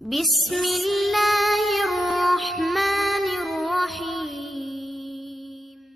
بسم اللہ الرحمن الرحیم۔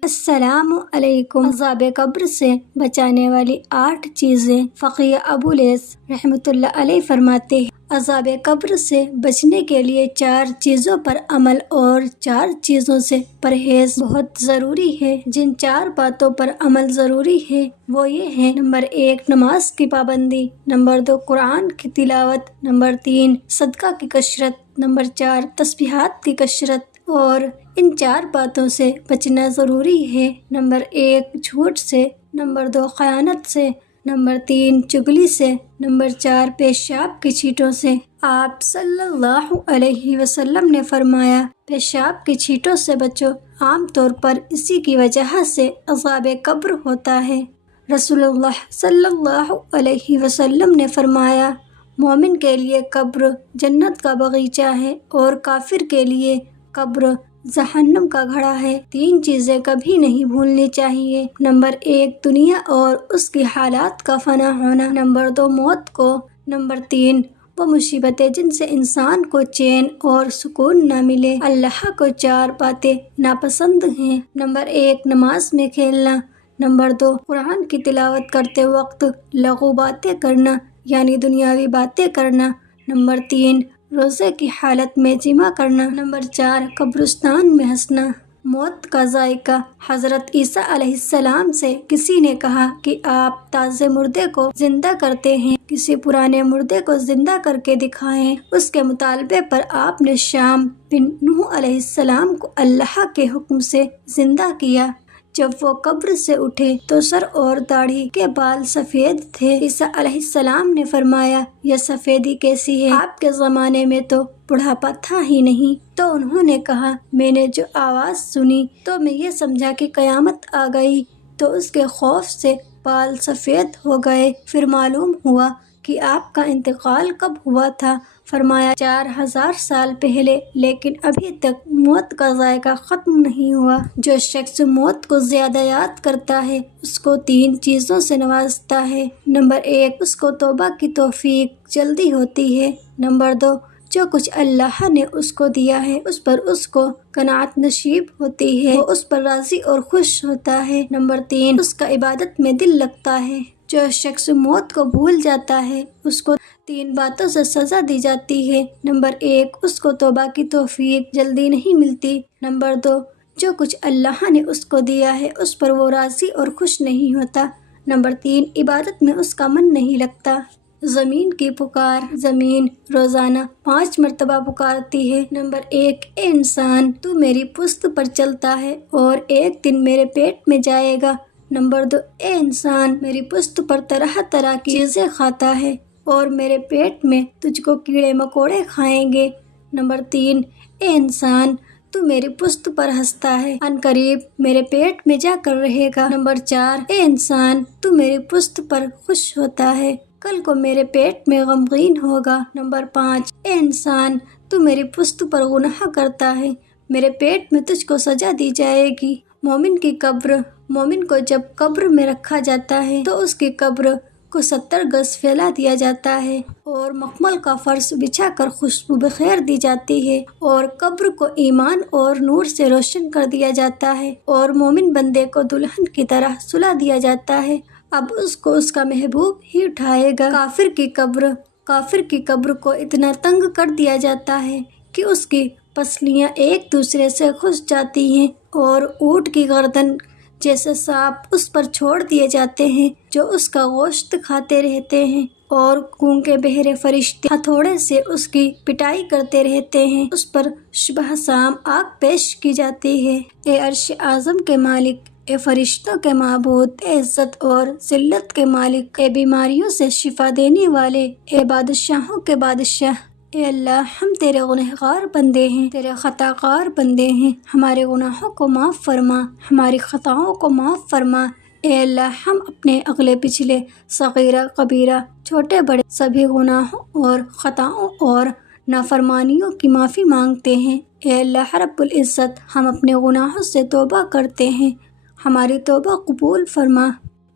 السلام علیکم۔ عذاب قبر سے بچانے والی 8 چیزیں۔ فقیہ ابو لیث رحمۃ اللہ علیہ فرماتے ہیں، عذاب قبر سے بچنے کے لیے 4 چیزوں پر عمل اور 4 چیزوں سے پرہیز بہت ضروری ہے۔ جن 4 باتوں پر عمل ضروری ہے وہ یہ ہیں: نمبر 1 نماز کی پابندی، نمبر 2 قرآن کی تلاوت، نمبر 3 صدقہ کی کثرت، نمبر 4 تسبیحات کی کثرت۔ اور ان 4 باتوں سے بچنا ضروری ہے: نمبر 1 جھوٹ سے، نمبر 2 خیانت سے، نمبر 3 چغلی سے، نمبر 4 پیشاب کی چھینٹوں سے۔ آپ صلی اللہ علیہ وسلم نے فرمایا، پیشاب کی چھینٹوں سے بچو، عام طور پر اسی کی وجہ سے عذاب قبر ہوتا ہے۔ رسول اللہ صلی اللہ علیہ وسلم نے فرمایا، مومن کے لیے قبر جنت کا باغیچہ ہے اور کافر کے لیے قبر جہنم کا گھڑا ہے۔ 3 چیزیں کبھی نہیں بھولنی چاہیے: نمبر 1 دنیا اور اس کی حالات کا فنا ہونا، نمبر 2 موت کو، نمبر 3 وہ مصیبتیں جن سے انسان کو چین اور سکون نہ ملے۔ اللہ کو 4 باتیں ناپسند ہیں: نمبر 1 نماز میں کھیلنا، نمبر 2 قرآن کی تلاوت کرتے وقت لغو باتیں کرنا یعنی دنیاوی باتیں کرنا، نمبر 3 روزے کی حالت میں جمع کرنا، نمبر 4 قبرستان میں ہنسنا۔ موت کا ذائقہ۔ حضرت عیسیٰ علیہ السلام سے کسی نے کہا کہ آپ تازے مردے کو زندہ کرتے ہیں، کسی پرانے مردے کو زندہ کر کے دکھائیں۔ اس کے مطالبے پر آپ نے شام بن نوح علیہ السلام کو اللہ کے حکم سے زندہ کیا۔ جب وہ قبر سے اٹھے تو سر اور داڑھی کے بال سفید تھے۔ عیسیٰ علیہ السلام نے فرمایا، یہ سفیدی کیسی ہے؟ آپ کے زمانے میں تو بڑھاپا تھا ہی نہیں۔ تو انہوں نے کہا، میں نے جو آواز سنی تو میں یہ سمجھا کہ قیامت آ گئی، تو اس کے خوف سے بال سفید ہو گئے۔ پھر معلوم ہوا کہ آپ کا انتقال کب ہوا تھا؟ فرمایا 4000 سال پہلے، لیکن ابھی تک موت کا ذائقہ ختم نہیں ہوا۔ جو شخص موت کو زیادہ یاد کرتا ہے اس کو 3 چیزوں سے نوازتا ہے: نمبر 1 اس کو توبہ کی توفیق جلدی ہوتی ہے، نمبر 2 جو کچھ اللہ نے اس کو دیا ہے اس پر اس کو قناعت نصیب ہوتی ہے، وہ اس پر راضی اور خوش ہوتا ہے، نمبر 3 اس کا عبادت میں دل لگتا ہے۔ جو شخص موت کو بھول جاتا ہے اس کو 3 باتوں سے سزا دی جاتی ہے: نمبر 1 اس کو توبہ کی توفیق جلدی نہیں ملتی، نمبر 2 جو کچھ اللہ نے اس کو دیا ہے اس پر وہ راضی اور خوش نہیں ہوتا، نمبر 3 عبادت میں اس کا من نہیں لگتا۔ زمین کی پکار۔ زمین روزانہ 5 مرتبہ پکارتی ہے: نمبر 1 اے انسان، تو میری پشت پر چلتا ہے اور ایک دن میرے پیٹ میں جائے گا، نمبر 2 اے انسان، میری پشت پر طرح طرح کی چیزیں کھاتا ہے اور میرے پیٹ میں تجھ کو کیڑے مکوڑے کھائیں گے، نمبر 3 اے انسان، تو میری پشت پر ہنستا ہے، ان قریب میرے پیٹ میں جا کر رہے گا، نمبر 4 اے انسان، تو میری پشت پر خوش ہوتا ہے، کل کو میرے پیٹ میں غمگین ہوگا، نمبر 5 اے انسان، تو میری پشت پر گناہ کرتا ہے، میرے پیٹ میں تجھ کو سزا دی جائے گی۔ مومن کی قبر۔ مومن کو جب قبر میں رکھا جاتا ہے تو اس کی قبر کو 70 گز پھیلا دیا جاتا ہے اور مخمل کا فرش بچھا کر خوشبو بخیر دی جاتی ہے اور قبر کو ایمان اور نور سے روشن کر دیا جاتا ہے اور مومن بندے کو دلہن کی طرح سلا دیا جاتا ہے۔ اب اس کو اس کا محبوب ہی اٹھائے گا۔ کافر کی قبر۔ کافر کی قبر کو اتنا تنگ کر دیا جاتا ہے کہ اس کی پسلیاں ایک دوسرے سے گھس جاتی ہیں اور اونٹ کی گردن جیسے سانپ اس پر چھوڑ دیے جاتے ہیں جو اس کا گوشت کھاتے رہتے ہیں اور گونگے بہرے فرشتے ہتھوڑے سے اس کی پٹائی کرتے رہتے ہیں۔ اس پر صبح شام آگ پیش کی جاتی ہے۔ اے عرش اعظم کے مالک، اے فرشتوں کے معبود، اے عزت اور ذلت کے مالک، اے بیماریوں سے شفا دینے والے، اے بادشاہوں کے بادشاہ، اے اللہ، ہم تیرے گنہگار بندے ہیں، تیرے خطا کار بندے ہیں، ہمارے گناہوں کو معاف فرما، ہماری خطاؤں کو معاف فرما۔ اے اللہ، ہم اپنے اگلے پچھلے، صغیرہ کبیرہ، چھوٹے بڑے سبھی گناہوں اور خطاؤں اور نافرمانیوں کی معافی مانگتے ہیں۔ اے اللہ رب العزت، ہم اپنے گناہوں سے توبہ کرتے ہیں، ہماری توبہ قبول فرما۔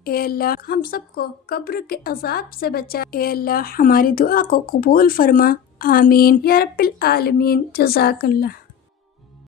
اے اللہ، ہم سب کو قبر کے عذاب سے بچا۔ اے اللہ، ہماری دعا کو قبول فرما۔ آمین یا رب العالمین۔ جزاک اللہ۔